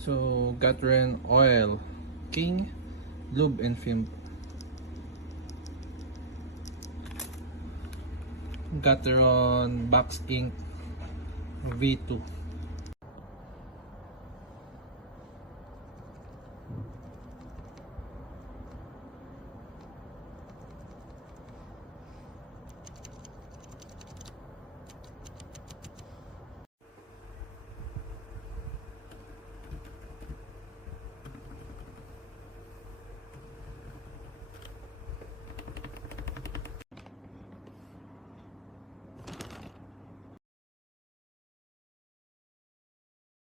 So Gatorade Oil King Lube and Film, Gatorade Box Ink V2.